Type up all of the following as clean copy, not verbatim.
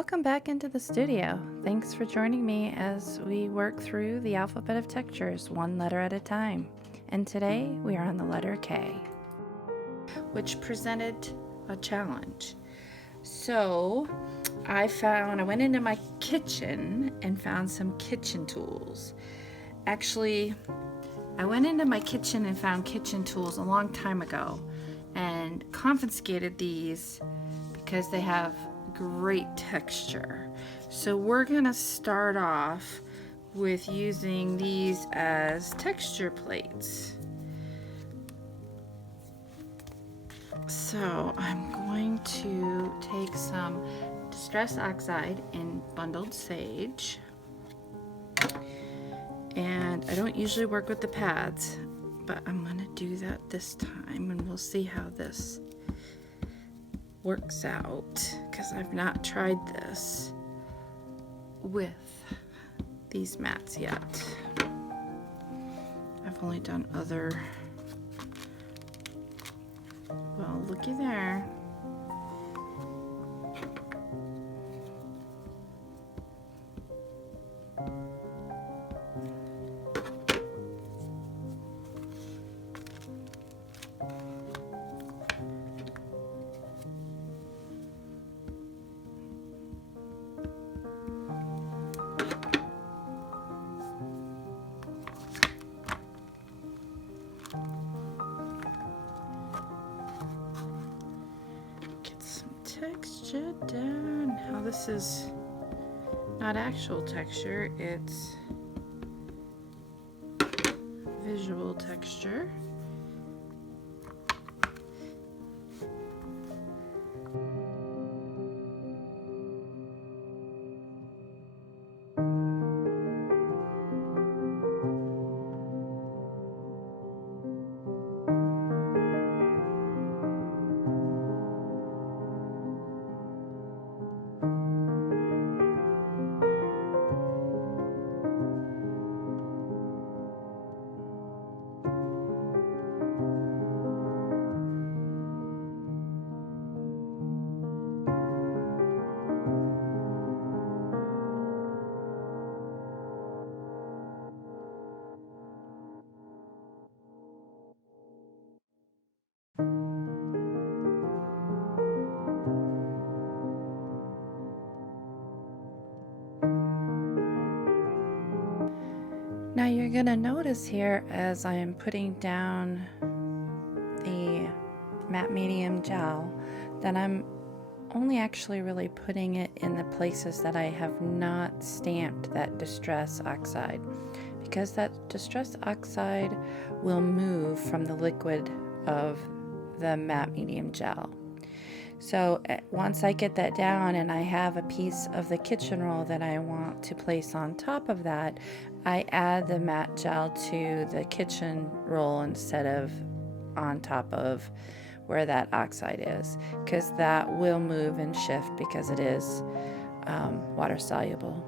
Welcome back into the studio. Thanks for joining me as we work through the alphabet of textures one letter at a time. And today we are on the letter K, which presented a challenge. So I went into my kitchen and found some kitchen tools. Actually, I went into my kitchen and found kitchen tools a long time ago and confiscated these because they have great texture. So we're gonna start off with using these as texture plates. So I'm going to take some Distress Oxide in Bundled Sage. And I don't usually work with the pads, but I'm gonna do that this time and we'll see how this works out, because I've not tried this with these mats yet. I've only done other, well, looky there. Texture down. Now this is not actual texture, it's visual texture. Now you're gonna notice here as I am putting down the matte medium gel that I'm only actually really putting it in the places that I have not stamped that Distress Oxide, because that Distress Oxide will move from the liquid of the matte medium gel. So once I get that down and I have a piece of the kitchen roll that I want to place on top of that, I add the matte gel to the kitchen roll instead of on top of where that oxide is, because that will move and shift because it is water soluble.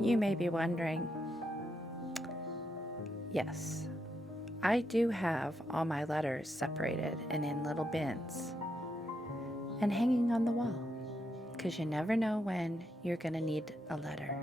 You may be wondering, yes, I do have all my letters separated and in little bins and hanging on the wall, because you never know when you're going to need a letter.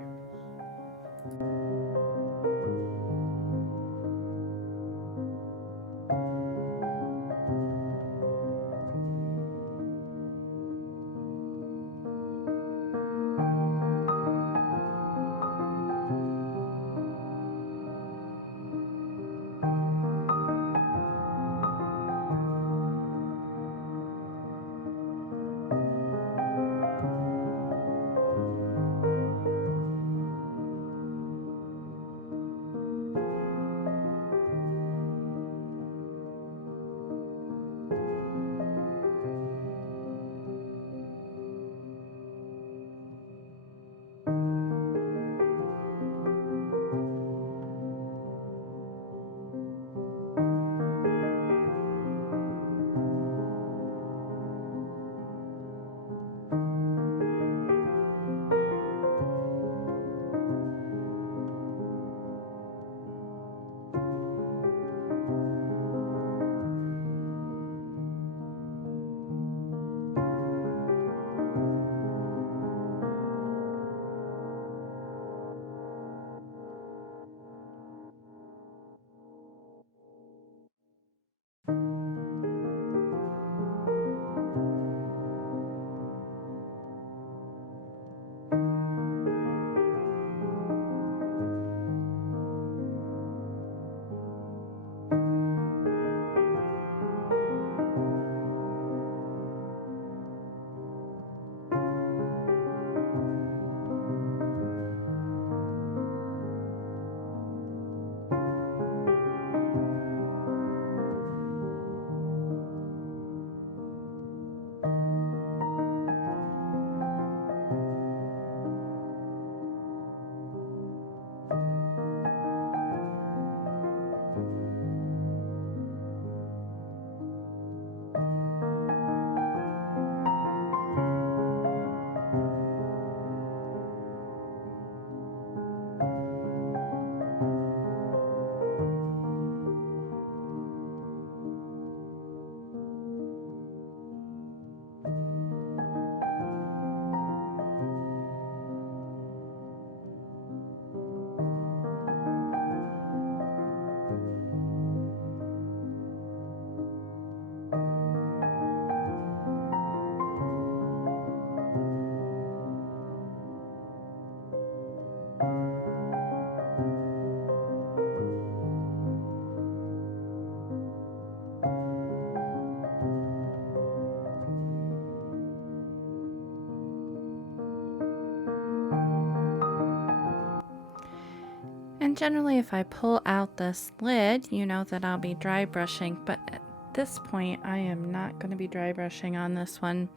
And generally, if I pull out this lid, you know that I'll be dry brushing, but at this point, I am not going to be dry brushing on this one.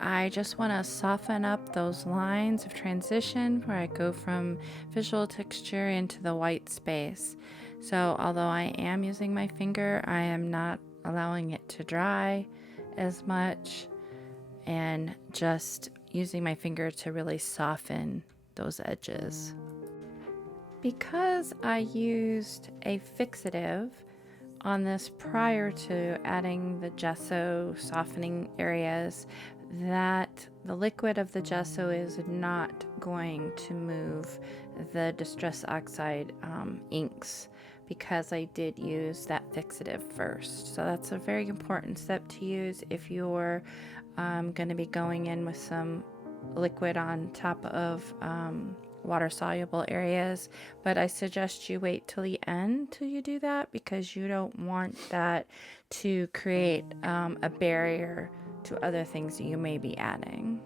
I just want to soften up those lines of transition where I go from visual texture into the white space. So although I am using my finger, I am not allowing it to dry as much, and just using my finger to really soften those edges. Because I used a fixative on this prior to adding the gesso softening areas, that the liquid of the gesso is not going to move the Distress Oxide inks, because I did use that fixative first. So that's a very important step to use if you're going to be going in with some liquid on top of water soluble areas, but I suggest you wait till the end till you do that, because you don't want that to create a barrier to other things that you may be adding.